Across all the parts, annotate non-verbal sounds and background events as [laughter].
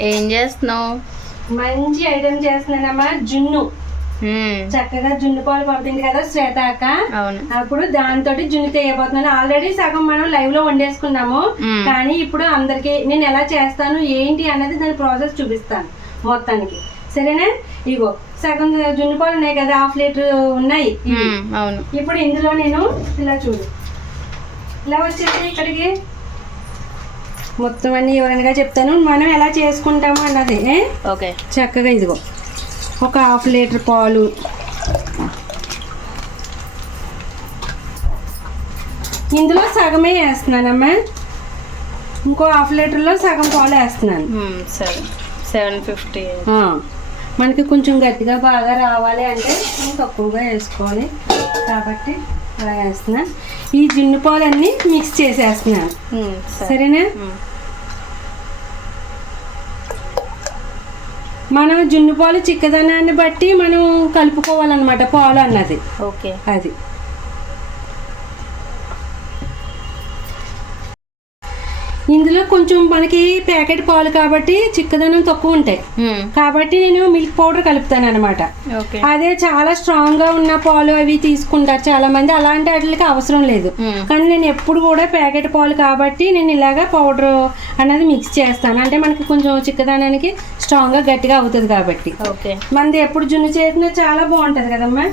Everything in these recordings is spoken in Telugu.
ఏం చేస్తున్నావు? మంచి ఐటమ్ చేస్తున్నానమ్మా జున్ను. చక్కగా జున్ను పాలు పంపింది కదా శ్వేత అక్క. అవును. అప్పుడు దాంతో జున్ను చేయబోతున్నాను ఆల్రెడీ సగం మనం లైవ్లో వండేసుకున్నాము. కానీ ఇప్పుడు అందరికి నేను ఎలా చేస్తాను ఏంటి అన్నది దాని ప్రాసెస్ చూపిస్తాను మొత్తానికి. సరేనా? ఇగో సగం జున్ను పాలు ఉన్నాయి కదా హాఫ్ లీటర్ ఉన్నాయి అవును. ఇప్పుడు ఇందులో నేను ఇలా చూడు. ఇలా వచ్చేసి ఇక్కడికి. మొత్తం అన్ని వివరంగా చెప్తాను మనం ఎలా చేసుకుంటాము అన్నది? ఓకే. చక్కగా ఇదిగో ఒక హాఫ్ లీటర్ పాలు. ఇందులో సగమే వేస్తున్నానమ్మా. ఇంకో హాఫ్ లీటర్లో సగం పాలు వేస్తున్నాను. సరే. Seven fifty. మనకి కొంచెం గట్టిగా బాగా రావాలి అంటే తక్కువగా వేసుకోవాలి. కాబట్టి అలా వేస్తున్నా ఈ జున్ను పాలన్నీ మిక్స్ చేసేస్తున్నాను సరేనా? మనం జున్ను పాలు చిక్కదనాన్ని బట్టి మనం కలుపుకోవాలన్నమాట పాలు అన్నది. ఓకే. అది. ఇందులో కొంచెం మనకి ప్యాకెట్ పాలు కాబట్టి చిక్కదనం తక్కువ ఉంటాయి. కాబట్టి నేను మిల్క్ పౌడర్ కలుపుతాను అనమాట అదే చాలా స్ట్రాంగ్గా ఉన్న పాలు అవి తీసుకుంటారు చాలా మంది. అలాంటి వాటికి అవసరం లేదు. కానీ నేను ఎప్పుడు కూడా ప్యాకెట్ పాలు కాబట్టి నేను ఇలాగా పౌడర్ అనేది మిక్స్ చేస్తాను. అంటే మనకి కొంచెం చిక్కదనానికి స్ట్రాంగ్గా గట్టిగా అవుతుంది కాబట్టి. మనది ఎప్పుడు జున్ను చేసినా చాలా బాగుంటది కదమ్మా.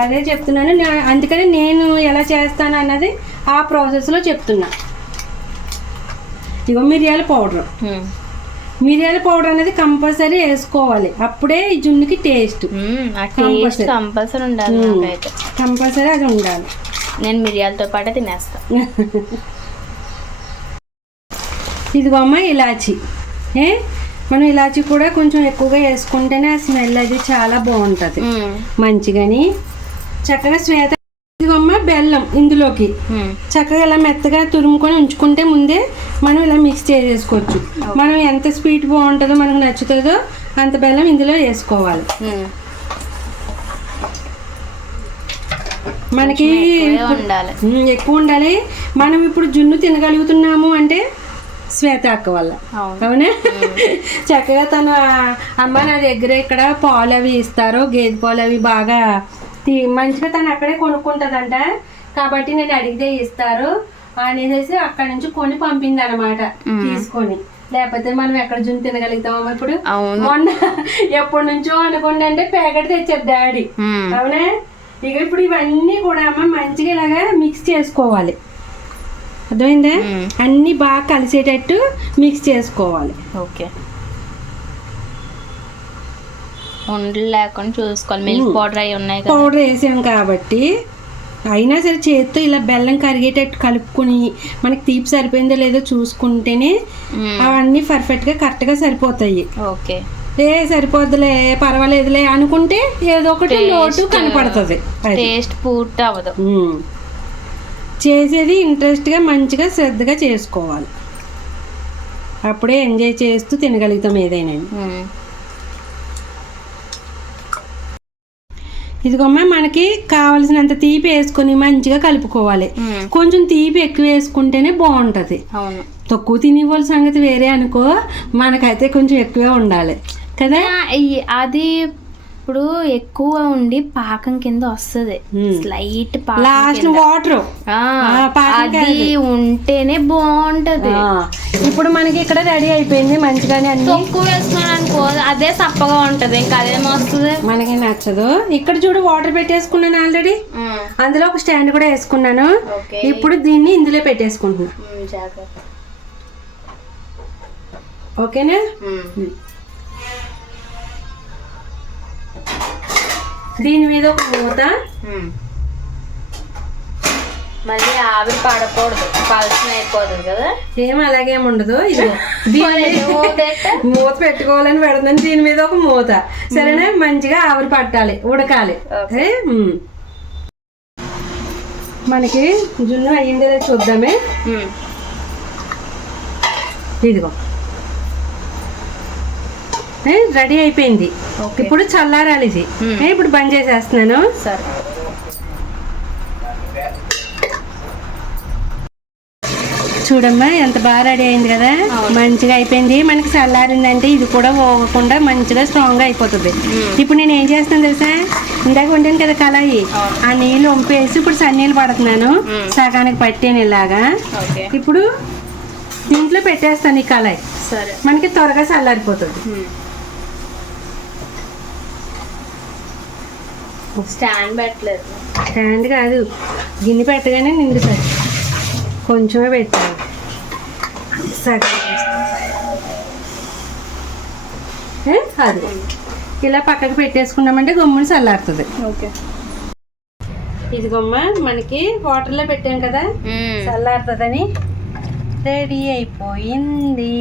అదే చెప్తున్నాను. అందుకని నేను ఎలా చేస్తాను అన్నది ఆ ప్రాసెస్లో చెప్తున్నా. ఇగో మిరియాల పౌడర్. మిరియాల పౌడర్ అనేది కంపల్సరీ వేసుకోవాలి. అప్పుడే ఈ జున్నుకి టేస్ట్ ఉమ్, ఆ టేస్ట్ Compulsory. కంపల్సరీ ఉండాలి కంపల్సరీ అది ఉండాలి. నేను మిరియాలతో పాటే తినేస్తా. [laughs] ఇదిగో అమ్మ ఇలాచి. ఏ? మనం ఇలాచి కూడా కొంచెం ఎక్కువగా వేసుకుంటేనే ఆ స్మెల్ అది చాలా బాగుంటుంది. మంచిగాని చక్కగా శ్వేత ఇదిగో అమ్మ బెల్లం ఇందులోకి. చక్కగా ఇలా మెత్తగా తురుముకొని ఉంచుకుంటే ముందే మనం ఇలా మిక్స్ చేసేసుకోవచ్చు. మనం ఎంత స్వీట్ బాగుంటుందో మనకు నచ్చుతుందో అంత బెల్లం ఇందులో వేసుకోవాలి. మనకి ఎక్కువే ఉండాలి. మనం ఇప్పుడు జున్ను తినగలుగుతున్నాము అంటే శ్వేత అక్క వల్ల. అవును. [laughs] చక్కగా తన అమ్మ నా దగ్గర ఇక్కడ పాలు అవి ఇస్తారు. గేదె పాలు అవి బాగా మంచిగా తను అక్కడే కొనుక్కుంటదంట. కాబట్టి నేను అడిగితే ఇస్తారు. అనేసి అక్కడ నుంచి కొని పంపింది అనమాట తీసుకొని. లేకపోతే మనం ఎక్కడ జున్ను తినగలుగుతామా ఇప్పుడు? మొన్న ఎప్పటి నుంచో అనుకోండి అంటే ప్యాకెట్ తెచ్చారు డాడీ. అవునా? ఇక ఇప్పుడు ఇవన్నీ కూడా అమ్మ మంచిగా ఇలాగా మిక్స్ చేసుకోవాలి. అర్థమైందా. అన్నీ బాగా కలిసేటట్టు మిక్స్ చేసుకోవాలి. ఓకే. ఉండలు లేకుండా చూసుకోవాలి. మిల్క్ పౌడర్ అవి ఉన్నాయి పౌడర్ వేసాం కాబట్టి అయినా సరే చేతితో ఇలా బెల్లం కరిగేటట్టు కలుపుకొని మనకి తీపి సరిపోయిందో లేదో చూసుకుంటేనే అవన్నీ పర్ఫెక్ట్గా కరెక్ట్గా సరిపోతాయి. ఓకే. ఏ సరిపోద్దులే పర్వాలేదులే అనుకుంటే ఏదో ఒకటి లోటు. కనపడుతుంది. టేస్ట్ పూర్తి అవ్వదు. చేసేది ఇంట్రెస్ట్గా మంచిగా శ్రద్ధగా చేసుకోవాలి. అప్పుడే ఎంజాయ్ చేస్తూ తినగలుగుతాం ఏదైనా. ఇదిగోమ్మ మనకి కావలసినంత తీపి వేసుకొని మంచిగా కలుపుకోవాలి. కొంచెం తీపి ఎక్కువ వేసుకుంటేనే బాగుంటుంది. తక్కువ తినే వాళ్ళ సంగతి వేరే అనుకో మనకైతే కొంచెం ఎక్కువే ఉండాలి. కదా? అది ఇప్పుడు ఎక్కువ ఉండి పాకం కింద వస్తుంది. స్లైట్ లాస్ట్ వాటర్ పాకం అది ఉంటేనే బాగుంటది. ఇప్పుడు మనకి ఇక్కడ రెడీ అయిపోయింది మంచిగానే అన్ని. తక్కువ వేసుకున్నాను అనుకో అదే సప్పగా ఉంటది. ఇంకా అదేం వస్తుంది మనకి నచ్చదు. ఇక్కడ చూడు వాటర్ పెట్టేసుకున్నాను ఆల్రెడీ అందులో ఒక స్టాండ్ కూడా వేసుకున్నాను. ఇప్పుడు దీన్ని ఇందులో పెట్టేసుకుంటున్నా. జాగ్రత్త. ఓకేనా? దీని మీద ఒక మూత. మళ్ళీ ఆవిరి పడకూడదు. పలసిన అయిపోతుంది కదా? ఏం అలాగేం ఉండదు. ఇది? [laughs] మూత పెట్టుకోవాలని పెడుతున్నాను దీని మీద ఒక మూత. సరేనా? మంచిగా ఆవిరి పట్టాలి ఉడకాలి. మనకి జున్ను అయ్యిందో లేదో చూద్దామే. ఇదిగో. రెడీ అయిపోయింది. ఇప్పుడు చల్లారాలి ఇది. ఇప్పుడు బంద్ చేసేస్తున్నాను. సరే. చూడమ్మా ఎంత బాగా రెడీ అయింది కదా. మంచిగా అయిపోయింది. మనకి చల్లారిందంటే ఇది కూడా పోగకుండా మంచిగా స్ట్రాంగ్ అయిపోతుంది. ఇప్పుడు నేను ఏం చేస్తాను తెలుసా? ఇందాక వండాను కదా కళాయి. ఆ నీళ్ళు వంపేసి ఇప్పుడు సన్నీళ్ళు పడుతున్నాను. సగానికి పట్టాను ఇలాగా. ఇప్పుడు దీంట్లో పెట్టేస్తాను ఈ కళాయి. మనకి త్వరగా చల్లారిపోతుంది. స్టాండ్ పెట్టలేదు స్టాండ్ కాదు. గిన్నె పెట్టగానే నిండుతుంది కొంచెమే పెట్టాలి. సగం ఏ? అది. ఇలా పక్కకు పెట్టేసుకున్నామంటే గమ్ముని చల్లారుతుంది. ఓకే ఇది గమ్మ మనకి వాటర్లో పెట్టాం కదా? చల్లారుతుందని. రెడీ అయిపోయింది.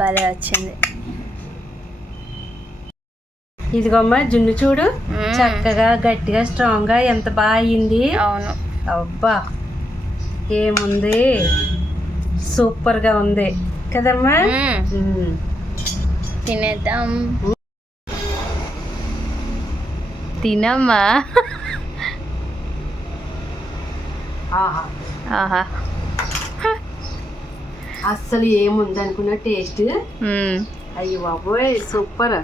భలే వచ్చింది. ఇదిగోమ్మ జున్ను చూడు. చక్కగా గట్టిగా స్ట్రాంగ్గా ఎంత బాగా అయింది అవును. అబ్బా ఏముంది? సూపర్గా ఉంది. కదమ్మా. తినేద్దాం. తినమ్మా. ఆహా. అస్సలు ఏముంది అనుకున్న టేస్ట్. అయ్యో బాబోయ్ సూపర్.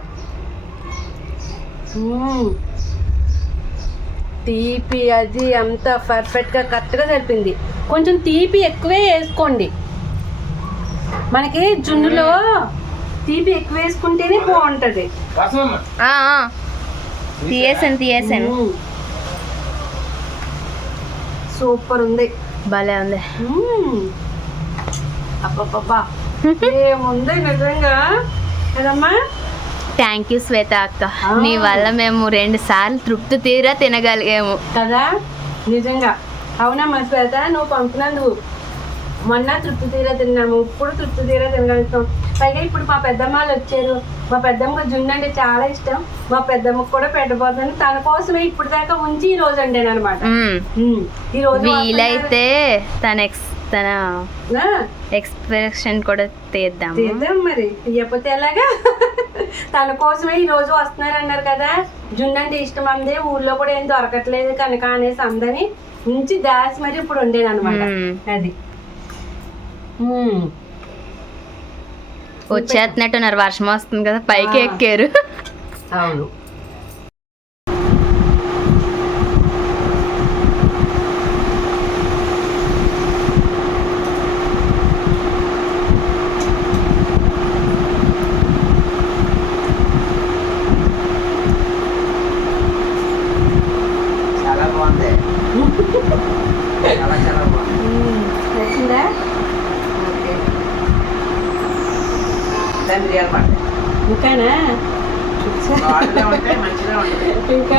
తీపి అది అంతా పర్ఫెక్ట్గా కరెక్ట్గా సరిపోయింది కొంచెం తీపి ఎక్కువే వేసుకోండి. మనకి జున్నులో తీపి ఎక్కువ వేసుకుంటేనే బాగుంటుంది. ఆ, ఆ. తీయేసాను తీయేసాను. సూపర్ ఉంది. భలే ఉంది. అబ్బబ్బబ్బా. ఏముంది నిజంగా? కదమ్మా? థ్యాంక్ యూ శ్వేత అక్క. నీ వల్ల మేము రెండు సార్లు తృప్తి తీరా తినగలిగాము. కదా? నిజంగా. అవునమ్మా శ్వేత నువ్వు పంపినందుకు. మొన్న తృప్తి తీరా తిన్నాము ఇప్పుడు తృప్తి తీరా తినగలుగుతాం. పైగా ఇప్పుడు మా పెద్దమ్మాళ్ళు వచ్చారు. మా పెద్దమ్మకు జున్ను అంటే చాలా ఇష్టం. మా పెద్దమ్మకు కూడా పెట్టబోతాను తన కోసమే ఇప్పుడు దాకా ఉంచి ఈ రోజు అండాను అనమాట. ఈ రోజు వీలైతే తన ఎక్స్ తన ఎక్స్ప్రెషన్ కూడా తీద్దాము. తీద్దాం మరి. తీయకపోతే ఎలాగా? తన కోసమే ఈ రోజు వస్తున్నారు అన్నారు కదా. జున్ను అంటే ఇష్టం అందే. ఊర్లో కూడా ఏం దొరకట్లేదు కనుక అనేసి అందని ఉంచి దాసి మరి ఇప్పుడు ఉండేది అనమాట. అది. వచ్చేస్తున్నట్టున్నారు. వర్షం వస్తుంది కదా పైకి. ఎక్కారు. అవును. చాలా బాగుంది. [laughs] చాలా చాలా బాగుంది. నచ్చిందా ఓకే దాన్ని రియల్ పడతాయి ఇంకానా బాగుంటే ఉంటాయి మంచిగా ఉంటుంది ఇంకా